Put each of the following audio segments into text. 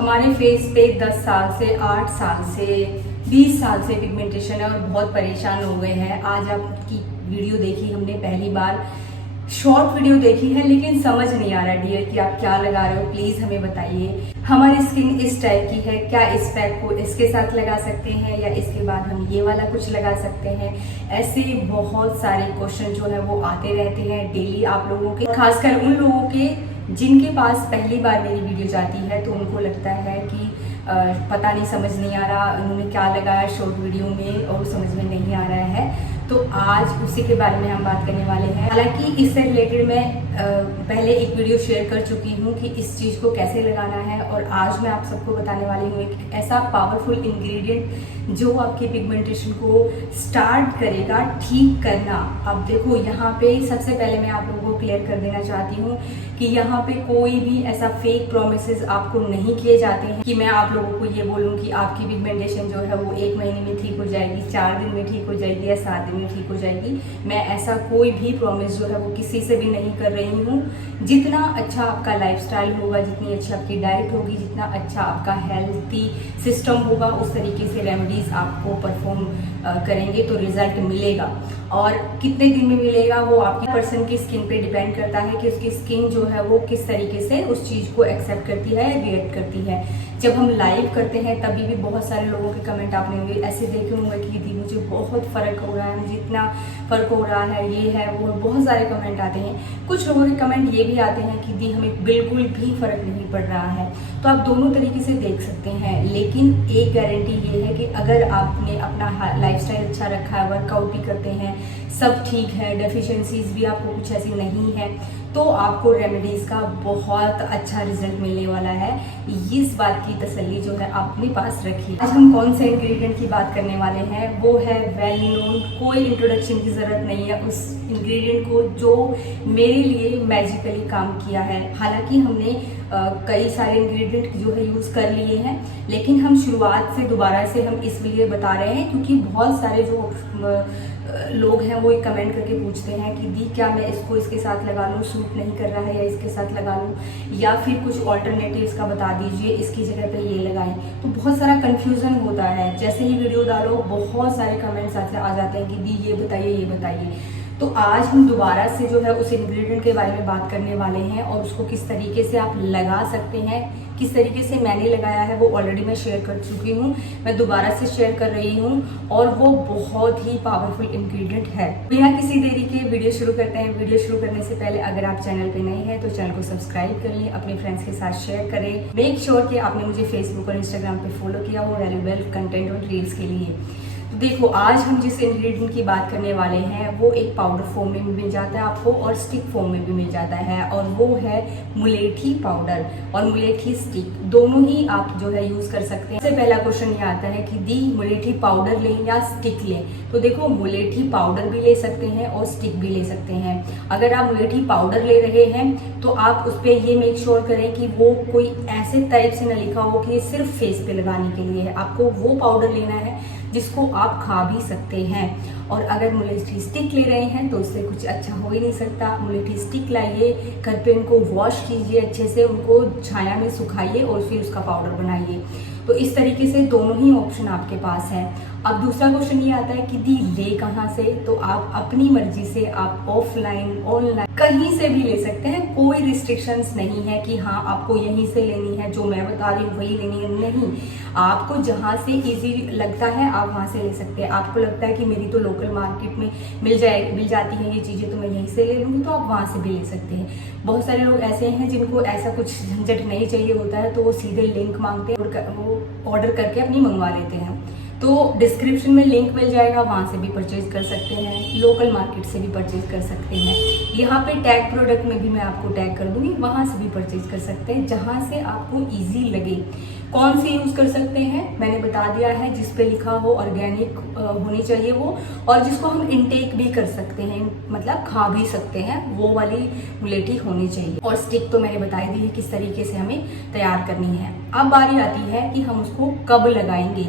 हमारे फेस पे 10 साल से 8 साल से 20 साल से पिगमेंटेशन है और बहुत परेशान हो गए हैं। आज आपकी वीडियो देखी हमने पहली बार, शॉर्ट वीडियो देखी है, लेकिन समझ नहीं आ रहा डियर कि आप क्या लगा रहे हो। प्लीज हमें बताइए। हमारी स्किन इस टाइप की है, क्या इस पैक को इसके साथ लगा सकते हैं या इसके बाद हम ये वाला कुछ लगा सकते हैं। ऐसे बहुत सारे क्वेश्चन जो है वो आते रहते हैं डेली आप लोगों के, खासकर उन लोगों के जिनके पास पहली बार मेरी वीडियो जाती है तो उनको लगता है कि पता नहीं, समझ नहीं आ रहा उन्होंने क्या लगाया शॉर्ट वीडियो में और समझ में नहीं आ रहा है। तो आज उसी के बारे में हम बात करने वाले हैं। हालांकि इससे रिलेटेड मैं पहले एक वीडियो शेयर कर चुकी हूँ कि इस चीज़ को कैसे लगाना है, और आज मैं आप सबको बताने वाली हूँ एक ऐसा पावरफुल इंग्रेडिएंट जो आपकी पिगमेंटेशन को स्टार्ट करेगा ठीक करना। अब देखो यहाँ पे सबसे पहले मैं आप लोगों को क्लियर कर देना चाहती हूँ कि यहाँ पे कोई भी ऐसा फेक प्रोमिसेस आपको नहीं किए जाते हैं कि मैं आप लोगों को ये बोलूँ कि आपकी पिगमेंटेशन जो है वो 1 महीने में ठीक हो जाएगी, 4 दिन में ठीक हो जाएगी या 7 दिन में ठीक हो जाएगी। मैं ऐसा कोई भी प्रॉमिस जो है वो किसी से भी नहीं कर रही हूँ। जितना अच्छा आपका लाइफस्टाइल होगा, जितनी अच्छी आपकी डाइट होगी, जितना अच्छा आपका हेल्थी सिस्टम होगा, उस तरीके से रेमेडीज आपको परफॉर्म करेंगे तो रिजल्ट मिलेगा। और कितने दिन में मिलेगा वो आपकी पर्सन की स्किन पे डिपेंड करता है कि उसकी स्किन जो है वो किस तरीके से उस चीज़ को एक्सेप्ट करती है, रिएक्ट करती है। जब हम लाइव करते हैं तभी भी बहुत सारे लोगों के कमेंट आपने ऐसे देखे होंगे कि दीदी मुझे बहुत फ़र्क हो रहा है, मुझे इतना फ़र्क हो रहा है, ये है वो, बहुत सारे कमेंट आते हैं। कुछ लोगों के कमेंट ये भी आते हैं कि दी हमें बिल्कुल भी फ़र्क नहीं पड़ रहा है। तो आप दोनों तरीके से देख सकते हैं, लेकिन एक गारंटी ये है कि अगर आपने अपना लाइफस्टाइल अच्छा रखा है, वर्कआउट भी करते हैं, सब ठीक है, डेफिशिएंसीज भी आपको कुछ ऐसी नहीं है, तो आपको रेमेडीज का बहुत अच्छा रिजल्ट मिलने वाला है। इस बात की तसल्ली जो है आप अपने पास रखिए। आज हम कौन से इंग्रेडिएंट की बात करने वाले हैं, वो है वेल नोन, कोई इंट्रोडक्शन की ज़रूरत नहीं है उस इंग्रेडिएंट को जो मेरे लिए मैजिकली काम किया है। हालांकि हमने कई सारे इंग्रेडिएंट जो है यूज़ कर लिए हैं, लेकिन हम शुरुआत से दोबारा से हम इसलिए बता रहे हैं क्योंकि बहुत सारे जो लोग हैं वो एक कमेंट करके पूछते हैं कि दी क्या मैं इसको इसके साथ लगा लूँ, सूट नहीं कर रहा है, या इसके साथ लगा लूँ, या फिर कुछ ऑल्टरनेटिव्स का बता दीजिए, इसकी जगह पे ये लगाएं। तो बहुत सारा कंफ्यूजन होता है। जैसे ही वीडियो डालो बहुत सारे कमेंट्स आ जाते हैं कि दी ये बताइए ये बताइए। तो आज हम दोबारा से जो है उस इंग्रेडिएंट के बारे में बात करने वाले हैं और उसको किस तरीके से आप लगा सकते हैं, किस तरीके से मैंने लगाया है वो ऑलरेडी मैं शेयर कर चुकी हूँ, मैं दोबारा से शेयर कर रही हूँ, और वो बहुत ही पावरफुल इंग्रेडिएंट है। बिना किसी देरी के वीडियो शुरू करते हैं। वीडियो शुरू करने से पहले अगर आप चैनल पे नए हैं तो चैनल को सब्सक्राइब कर लें, अपने फ्रेंड्स के साथ शेयर करें। मेक श्योर कि आपने मुझे फेसबुक और इंस्टाग्राम पे फॉलो किया हो रेलेवेंट कंटेंट और रील्स के लिए। तो देखो आज हम जिस इंग्रेडिएंट की बात करने वाले हैं वो एक पाउडर फॉर्म में भी मिल जाता है आपको और स्टिक फॉर्म में भी मिल जाता है, और वो है मुलेठी पाउडर और मुलेठी स्टिक। दोनों ही आप जो है यूज कर सकते हैं। सबसे पहला क्वेश्चन ये आता है कि दी मुलेठी पाउडर लें या स्टिक लें। तो देखो मुलेठी पाउडर भी ले सकते हैं और स्टिक भी ले सकते हैं। अगर आप मुलेठी पाउडर ले रहे हैं तो आप उस पर ये मेक श्योर करें कि वो कोई ऐसे टाइप से न लिखा हो कि सिर्फ फेस पे लगाने के लिए है। आपको वो पाउडर लेना है जिसको आप खा भी सकते हैं। और अगर मुलेठी स्टिक ले रहे हैं तो उससे कुछ अच्छा हो ही नहीं सकता। मुलेठी स्टिक लाइए, घर पे उनको वॉश कीजिए अच्छे से, उनको छाया में सुखाइए और फिर उसका पाउडर बनाइए। तो इस तरीके से दोनों ही ऑप्शन आपके पास है। अब दूसरा क्वेश्चन ये आता है कि दी ले कहाँ से। तो आप अपनी मर्जी से आप ऑफलाइन ऑनलाइन कहीं से भी ले सकते हैं, कोई रिस्ट्रिक्शंस नहीं है कि हाँ आपको यहीं से लेनी है, जो मैं बता रही हूँ वही लेनी है। नहीं, आपको जहाँ से इजी लगता है आप वहाँ से ले सकते हैं। आपको लगता है कि मेरी तो लोकल मार्केट में मिल जाती है ये चीज़ें, तो मैं यहीं से ले लूँगी, तो आप वहाँ से भी ले सकते हैं। बहुत सारे लोग ऐसे हैं जिनको ऐसा कुछ झंझट नहीं चाहिए होता है, तो वो सीधे लिंक मांगते हैं और वो ऑर्डर करके अपनी मंगवा लेते हैं। तो डिस्क्रिप्शन में लिंक मिल जाएगा, वहाँ से भी परचेज कर सकते हैं, लोकल मार्केट से भी परचेज कर सकते हैं। यहाँ पे टैग प्रोडक्ट में भी मैं आपको टैग कर दूंगी, वहाँ से भी परचेज कर सकते हैं, जहाँ से आपको इजी लगे। कौन से यूज़ कर सकते हैं मैंने बता दिया है, जिस पे लिखा हो ऑर्गेनिक होनी चाहिए वो, और जिसको हम इनटेक भी कर सकते हैं, मतलब खा भी सकते हैं, वो वाली मुलेठी होनी चाहिए। और स्टिक तो मैंने बताई दी है किस तरीके से हमें तैयार करनी है। अब बारी आती है कि हम उसको कब लगाएंगे,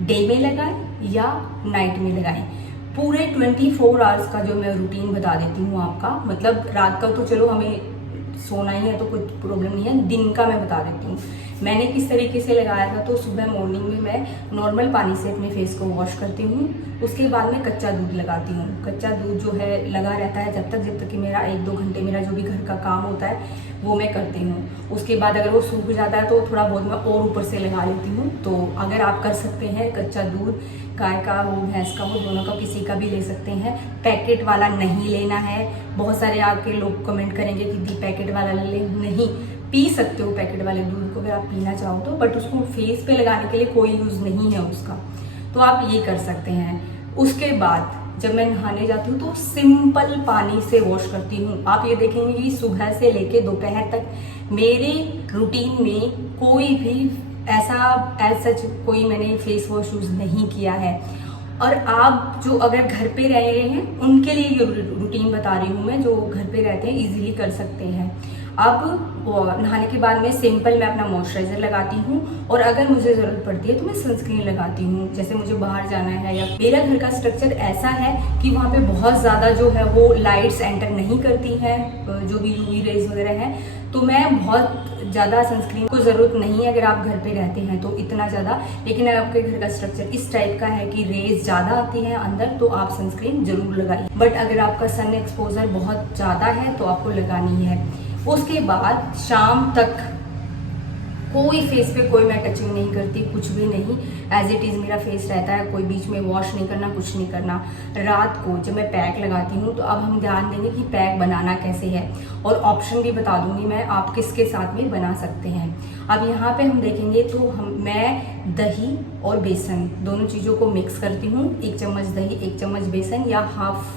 डे में लगाएं या नाइट में लगाएं। पूरे 24 आवर्स का जो मैं रूटीन बता देती हूँ आपका, मतलब रात का तो चलो हमें सोना ही है तो कोई प्रॉब्लम नहीं है, दिन का मैं बता देती हूँ। मैंने किस तरीके से लगाया था, तो सुबह मॉर्निंग में मैं नॉर्मल पानी से अपने फेस को वॉश करती हूँ। उसके बाद मैं कच्चा दूध लगाती हूँ। कच्चा दूध जो है लगा रहता है जब तक कि मेरा 1-2 घंटे मेरा जो भी घर का काम होता है वो मैं करती हूँ। उसके बाद अगर वो सूख जाता है तो थोड़ा बहुत मैं और ऊपर से लगा लेती हूँ। तो अगर आप कर सकते हैं कच्चा दूध, गाय का हो भैंस का हो, दोनों का किसी का भी ले सकते हैं। पैकेट वाला नहीं लेना है। बहुत सारे आपके लोग कमेंट करेंगे कि दी पैकेट वाला ले लें, नहीं पी सकते हो पैकेट वाले दूध को अगर आप पीना चाहो तो, बट उसको फेस पे लगाने के लिए कोई यूज़ नहीं है उसका, तो आप ये कर सकते हैं। उसके बाद जब मैं नहाने जाती हूँ तो सिंपल पानी से वॉश करती हूँ। आप ये देखेंगे कि सुबह से लेके दोपहर तक मेरे रूटीन में कोई भी ऐसा एज सच कोई मैंने फेस वॉश यूज़ नहीं किया है। और आप जो अगर घर पे रह रहे हैं उनके लिए ये रूटीन बता रही हूँ मैं, जो घर पे रहते हैं इजीली कर सकते हैं। अब नहाने के बाद में सिंपल मैं अपना मॉइस्चराइजर लगाती हूँ, और अगर मुझे ज़रूरत पड़ती है तो मैं सनस्क्रीन लगाती हूँ। जैसे मुझे बाहर जाना है या मेरा घर का स्ट्रक्चर ऐसा है कि वहाँ पे बहुत ज़्यादा जो है वो लाइट्स एंटर नहीं करती हैं, जो भी यूवी रेज वगैरह हैं, तो मैं बहुत ज़्यादा सनस्क्रीन को ज़रूरत नहीं है अगर आप घर पे रहते हैं तो इतना ज़्यादा। लेकिन आपके घर का स्ट्रक्चर इस टाइप का है कि रेज ज़्यादा आती हैं अंदर, तो आप सनस्क्रीन जरूर लगाइए। बट अगर आपका सन एक्सपोजर बहुत ज़्यादा है तो आपको लगानी है। उसके बाद शाम तक कोई फेस पे कोई मैं टचिंग नहीं करती, कुछ भी नहीं, एज इट इज़ मेरा फेस रहता है। कोई बीच में वॉश नहीं करना, कुछ नहीं करना। रात को जब मैं पैक लगाती हूँ तो अब हम ध्यान देंगे कि पैक बनाना कैसे है, और ऑप्शन भी बता दूंगी मैं आप किसके साथ में बना सकते हैं। अब यहाँ पे हम देखेंगे तो मैं दही और बेसन दोनों चीज़ों को मिक्स करती हूँ। 1 चम्मच दही 1 चम्मच बेसन, या हाफ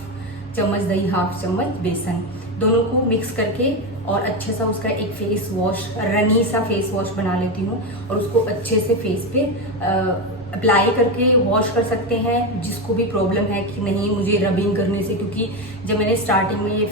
चम्मच दही हाफ चम्मच बेसन, दोनों को मिक्स करके और अच्छे सा उसका एक फेस वॉश, रनी सा फेस वॉश बना लेती हूँ, और उसको अच्छे से फेस पे अप्लाई करके वॉश कर सकते हैं। जिसको भी प्रॉब्लम है कि नहीं मुझे रबिंग करने से, क्योंकि जब मैंने स्टार्टिंग में ये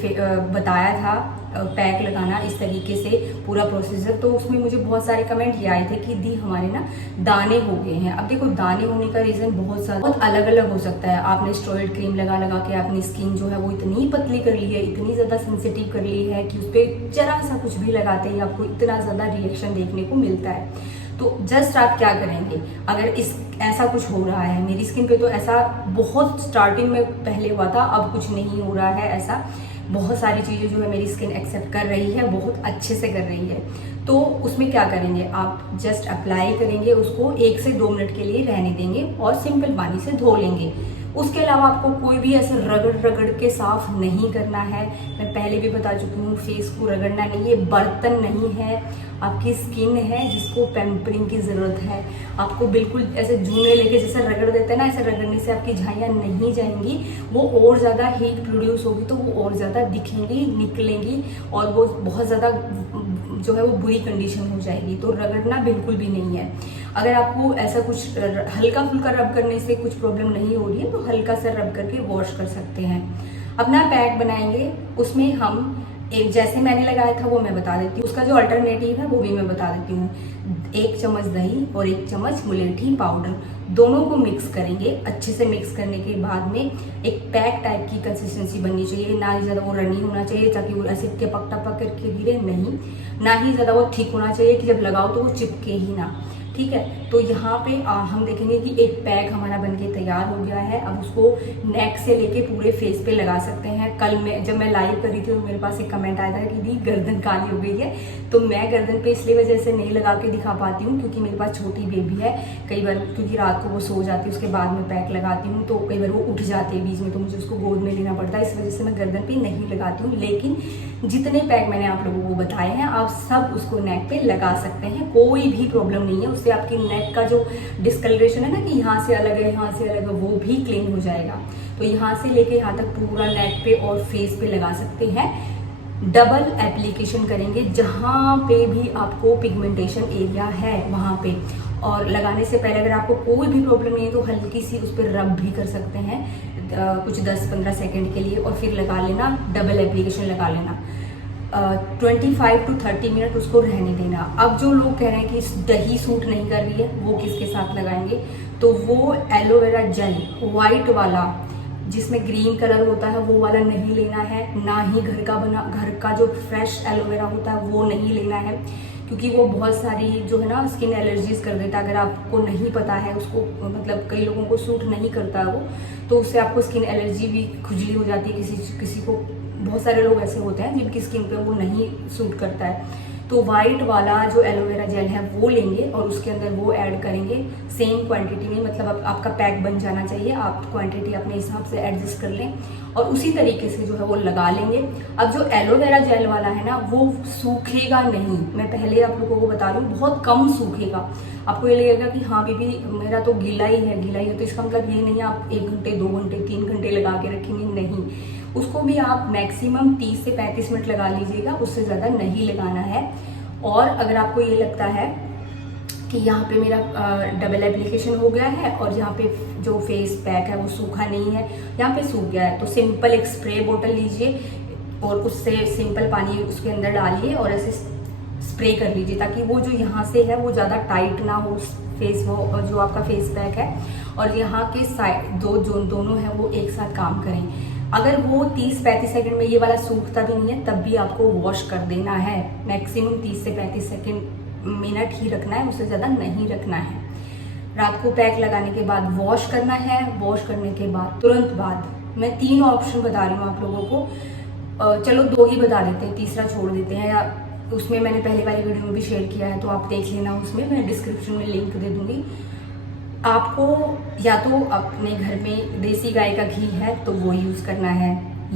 बताया था पैक लगाना इस तरीके से पूरा प्रोसीजर, तो उसमें मुझे बहुत सारे कमेंट ये आए थे कि दी हमारे ना दाने हो गए हैं। अब देखो दाने होने का रीज़न बहुत अलग अलग हो सकता है। आपने स्टेरॉइड क्रीम लगा के अपनी स्किन जो है वो इतनी पतली कर ली है, इतनी ज़्यादा सेंसिटिव कर ली है कि उस पर जरा सा कुछ भी लगाते ही आपको इतना ज़्यादा रिएक्शन देखने को मिलता है। तो जस्ट आप क्या करेंगे, अगर ऐसा कुछ हो रहा है, मेरी स्किन पे तो ऐसा बहुत स्टार्टिंग में पहले हुआ था, अब कुछ नहीं हो रहा है ऐसा। बहुत सारी चीज़ें जो है मेरी स्किन एक्सेप्ट कर रही है, बहुत अच्छे से कर रही है। तो उसमें क्या करेंगे, आप जस्ट अप्लाई करेंगे, उसको 1 से 2 मिनट के लिए रहने देंगे और सिंपल पानी से धो लेंगे। उसके अलावा आपको कोई भी ऐसे रगड़ के साफ नहीं करना है। मैं पहले भी बता चुकी हूँ, फेस को रगड़ना नहीं, ये बर्तन नहीं है, आपकी स्किन है जिसको पैम्परिंग की ज़रूरत है। आपको बिल्कुल ऐसे जूने लेके जैसे रगड़ देते हैं ना, ऐसे रगड़ने से आपकी झाइयाँ नहीं जाएंगी, वो और ज़्यादा हीट प्रोड्यूस होगी तो वो और ज़्यादा दिखेंगी, निकलेंगी, और वो बहुत ज़्यादा जो है वो बुरी कंडीशन हो जाएगी। तो रगड़ना बिल्कुल भी नहीं है। अगर आपको ऐसा कुछ हल्का फुल्का रब करने से कुछ प्रॉब्लम नहीं हो रही है तो हल्का सा रब करके वॉश कर सकते हैं। अपना पैक बनाएंगे, उसमें हम एक जैसे मैंने लगाया था वो मैं बता देती हूँ, उसका जो अल्टरनेटिव है वो भी मैं बता देती हूँ। 1 चम्मच दही और 1 चम्मच मुलेठी पाउडर, दोनों को मिक्स करेंगे। अच्छे से मिक्स करने के बाद में एक पैक टाइप की कंसिस्टेंसी बननी चाहिए, ना ही ज़्यादा वो रनी होना चाहिए ताकि वो ऐसे टपक करके गिरे नहीं, ना ही ज़्यादा वो थिक होना चाहिए कि जब लगाओ तो वो चिपके ही ना। ठीक है, तो यहाँ पे हम देखेंगे कि एक पैक हमारा बनके तैयार हो गया है। अब उसको नेक से लेके पूरे फेस पे लगा सकते हैं। कल मैं जब मैं लाइव कर रही थी तो मेरे पास एक कमेंट आया था कि दी गर्दन काली हो गई है, तो मैं गर्दन पे इसलिए वजह से नहीं लगा के दिखा पाती हूँ क्योंकि मेरे पास छोटी बेबी है। कई बार क्योंकि रात को वो सो जाती है, उसके बाद में पैक लगाती हूँ तो कई बार वो उठ जाती है बीच में, तो मुझे उसको गोद में लेना पड़ता है, इस वजह से मैं गर्दन पे नहीं लगाती हूँ। लेकिन जितने पैक मैंने आप लोगों को बताए हैं आप सब उसको नेक पे लगा सकते हैं, कोई भी प्रॉब्लम नहीं है। उससे आपकी नेक का जो डिस्कलरेशन है ना कि यहाँ से अलग है यहाँ से अलग है, वो भी क्लीन हो जाएगा। तो यहाँ से लेके यहाँ तक पूरा नेक पे और फेस पे लगा सकते हैं। डबल एप्लीकेशन करेंगे जहाँ पे भी आपको पिगमेंटेशन एरिया है वहाँ पे, और लगाने से पहले अगर आपको कोई भी प्रॉब्लम नहीं है तो हल्की सी उस पर रब भी कर सकते हैं कुछ 10-15 सेकेंड के लिए, और फिर लगा लेना, डबल एप्लीकेशन लगा लेना। 25 to 30 मिनट उसको रहने देना। अब जो लोग कह रहे हैं कि दही सूट नहीं कर रही है, वो किसके साथ लगाएंगे, तो वो एलोवेरा जेल वाइट वाला जिसमें ग्रीन कलर होता है वो वाला नहीं लेना है, ना ही घर का जो फ्रेश एलोवेरा होता है वो नहीं लेना है। क्योंकि वो बहुत सारी जो है ना स्किन एलर्जीज कर देता है। अगर आपको नहीं पता है उसको, मतलब कई लोगों को सूट नहीं करता है वो, तो उससे आपको स्किन एलर्जी भी, खुजली हो जाती है किसी को। बहुत सारे लोग ऐसे होते हैं जिनकी स्किन पे वो नहीं सूट करता है। तो वाइट वाला जो एलोवेरा जेल है वो लेंगे और उसके अंदर वो ऐड करेंगे सेम क्वांटिटी में, मतलब आपका पैक बन जाना चाहिए, आप क्वांटिटी अपने हिसाब से एडजस्ट कर लें और उसी तरीके से जो है वो लगा लेंगे। अब जो एलोवेरा जेल वाला है ना वो सूखेगा नहीं, मैं पहले आप लोगों को बता दूं, बहुत कम सूखेगा। आपको ये लगेगा कि हाँ बीबी मेरा तो गीला ही है, तो इसका मतलब ये नहीं है आप 1 घंटे 2 घंटे 3 घंटे लगा के रखेंगे, नहीं। उसको भी आप मैक्सिमम 30 से 35 मिनट लगा लीजिएगा, उससे ज़्यादा नहीं लगाना है। और अगर आपको ये लगता है कि यहाँ पे मेरा डबल एप्लीकेशन हो गया है और यहाँ पे जो फेस पैक है वो सूखा नहीं है, यहाँ पे सूख गया है, तो सिंपल एक स्प्रे बोतल लीजिए और उससे सिंपल पानी उसके अंदर डालिए और ऐसे स्प्रे कर लीजिए, ताकि वो जो यहाँ से है वो ज़्यादा टाइट ना हो फेस, वो जो आपका फेस पैक है और यहाँ के साइड दोनों है वो एक साथ काम करें। अगर वो 30-35 सेकंड में ये वाला सूखता भी नहीं है तब भी आपको वॉश कर देना है। मैक्सिमम 30 से 35 मिनट ही रखना है, उससे ज़्यादा नहीं रखना है। रात को पैक लगाने के बाद वॉश करना है। वॉश करने के बाद तुरंत बाद मैं 3 ऑप्शन बता रही हूँ आप लोगों को, चलो 2 ही बता देते हैं, तीसरा छोड़ देते हैं, या उसमें मैंने पहले वाली वीडियो में भी शेयर किया है तो आप देख लेना, उसमें मैं डिस्क्रिप्शन में लिंक दे दूँगी। आपको या तो अपने घर में देसी गाय का घी है तो वो यूज़ करना है,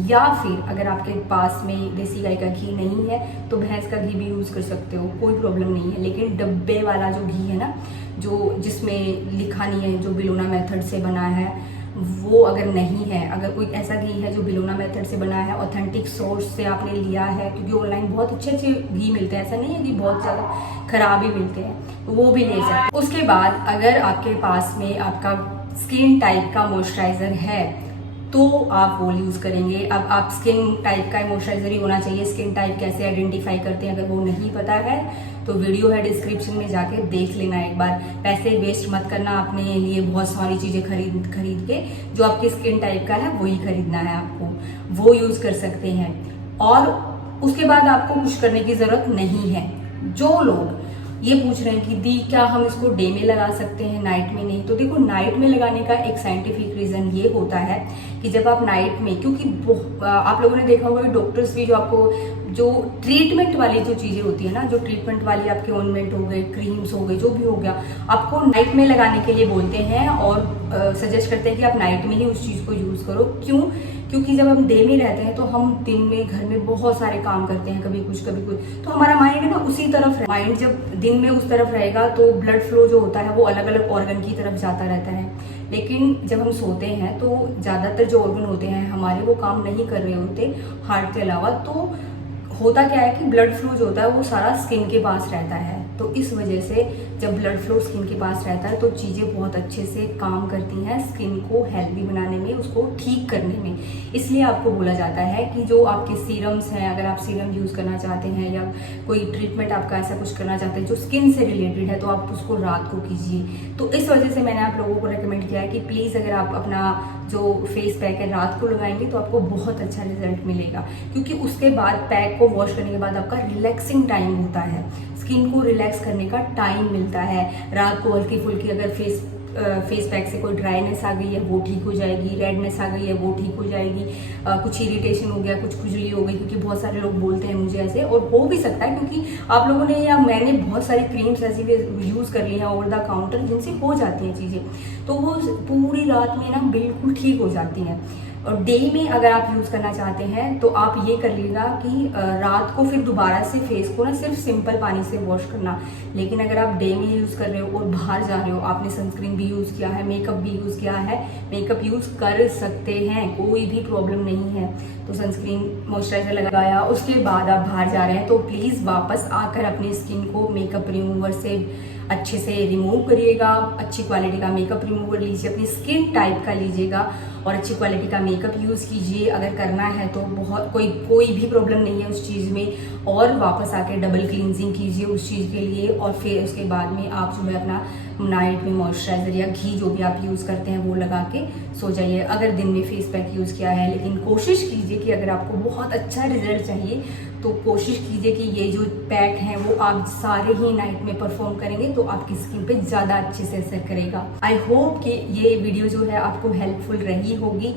या फिर अगर आपके पास में देसी गाय का घी नहीं है तो भैंस का घी भी यूज़ कर सकते हो, कोई प्रॉब्लम नहीं है। लेकिन डब्बे वाला जो घी है ना, जो जिसमें लिखा नहीं है, जो बिलोना मेथड से बना है, वो अगर नहीं है, अगर कोई ऐसा घी है जो बिलोना मेथड से बना है, ऑथेंटिक सोर्स से आपने लिया है, क्योंकि ऑनलाइन बहुत अच्छे अच्छे घी मिलते हैं, ऐसा नहीं है कि बहुत ज़्यादा खराब ही मिलते हैं, तो वो भी ले सकते। उसके बाद अगर आपके पास में आपका स्किन टाइप का मॉइस्चराइज़र है तो आप वो यूज़ करेंगे। अब आप स्किन टाइप का मॉइस्चराइज़र ही होना चाहिए। स्किन टाइप कैसे आइडेंटिफाई करते हैं, अगर वो नहीं पता है तो वीडियो है डिस्क्रिप्शन में, जाके देख लेना एक बार। पैसे वेस्ट मत करना अपने लिए बहुत सारी चीज़ें खरीद के, जो आपकी स्किन टाइप का है वही खरीदना है आपको, वो यूज़ कर सकते हैं। और उसके बाद आपको कुछ करने की ज़रूरत नहीं है। जो लोग ये पूछ रहे हैं कि दी क्या हम इसको डे में लगा सकते हैं नाइट में नहीं, तो देखो नाइट में लगाने का एक साइंटिफिक रीज़न ये होता है कि जब आप नाइट में, क्योंकि आप लोगों ने देखा होगा डॉक्टर्स भी जो आपको जो ट्रीटमेंट वाली जो चीज़ें होती है ना, जो ट्रीटमेंट वाली आपके ऑइंटमेंट हो गए, क्रीम्स हो गए, जो भी हो गया, आपको नाइट में लगाने के लिए बोलते हैं और सजेस्ट करते हैं कि आप नाइट में ही उस चीज़ को यूज़ करो। क्यों? क्योंकि जब हम डे में रहते हैं तो हम दिन में घर में बहुत सारे काम करते हैं, कभी कुछ, तो हमारा माइंड है ना उसी तरफ, माइंड जब दिन में उस तरफ रहेगा तो ब्लड फ्लो जो होता है वो अलग अलग ऑर्गन की तरफ जाता रहता है। लेकिन जब हम सोते हैं तो ज़्यादातर जो ऑर्गन होते हैं हमारे वो काम नहीं कर रहे होते हार्ट के अलावा, तो होता क्या है कि ब्लड फ्लो जो होता है वो सारा स्किन के पास रहता है। तो इस वजह से जब ब्लड फ्लो स्किन के पास रहता है तो चीज़ें बहुत अच्छे से काम करती हैं स्किन को हेल्दी बनाने में, उसको ठीक करने में। इसलिए आपको बोला जाता है कि जो आपके सीरम्स हैं, अगर आप सीरम यूज़ करना चाहते हैं या कोई ट्रीटमेंट आपका ऐसा कुछ करना चाहते हैं जो स्किन से रिलेटेड है, तो आप उसको रात को कीजिए। तो इस वजह से मैंने आप लोगों को रेकमेंड किया है कि प्लीज़ अगर आप अपना जो फेस पैक है रात को लगाएंगे तो आपको बहुत अच्छा रिजल्ट मिलेगा, क्योंकि उसके बाद पैक को वॉश करने के बाद आपका रिलैक्सिंग टाइम होता है, स्किन को रिलैक्स करने का टाइम मिलता है। रात को हल्की फुल्की अगर फेस पैक से कोई ड्राइनेस आ गई है वो ठीक हो जाएगी, रेडनेस आ गई है वो ठीक हो जाएगी, कुछ इरिटेशन हो गया, कुछ खुजली हो गई, क्योंकि बहुत सारे लोग बोलते हैं मुझे ऐसे, और हो भी सकता है क्योंकि आप लोगों ने या मैंने बहुत सारी क्रीम्स ऐसी यूज़ कर ली हैं ओवर द काउंटर जिनसे हो जाती हैं चीज़ें, तो वो पूरी रात में ना बिल्कुल ठीक हो जाती हैं। और डे में अगर आप यूज़ करना चाहते हैं तो आप ये कर लीजिएगा कि रात को फिर दोबारा से फेस को ना सिर्फ सिंपल पानी से वॉश करना। लेकिन अगर आप डे में यूज़ कर रहे हो और बाहर जा रहे हो, आपने सनस्क्रीन भी यूज़ किया है, मेकअप भी यूज़ किया है, मेकअप यूज़ कर सकते हैं, कोई भी प्रॉब्लम नहीं है। तो सनस्क्रीन मॉइस्चराइजर लगाया, उसके बाद आप बाहर जा रहे हैं तो प्लीज़ वापस आकर अपनी स्किन को मेकअप रिमूवर से अच्छे से रिमूव करिएगा। अच्छी क्वालिटी का मेकअप रिमूवर लीजिए, अपनी स्किन टाइप का लीजिएगा और अच्छी क्वालिटी का मेकअप यूज़ कीजिए। अगर करना है तो बहुत कोई भी प्रॉब्लम नहीं है उस चीज़ में, और वापस आके डबल क्लींजिंग कीजिए उस चीज़ के लिए। और फिर उसके बाद में आप जो है अपना नाइट में मॉइस्चराइज़र या घी जो भी आप यूज़ करते हैं वो लगा के सो जाइए। अगर दिन में फेस पैक यूज़ किया है, लेकिन कोशिश कीजिए कि अगर आपको बहुत अच्छा रिजल्ट चाहिए तो कोशिश कीजिए कि ये जो पैक हैं वो आप सारे ही नाइट में परफॉर्म करेंगे तो आपकी स्किन पे ज़्यादा अच्छे से असर करेगा। आई होप कि ये वीडियो जो है आपको हेल्पफुल रही होगी।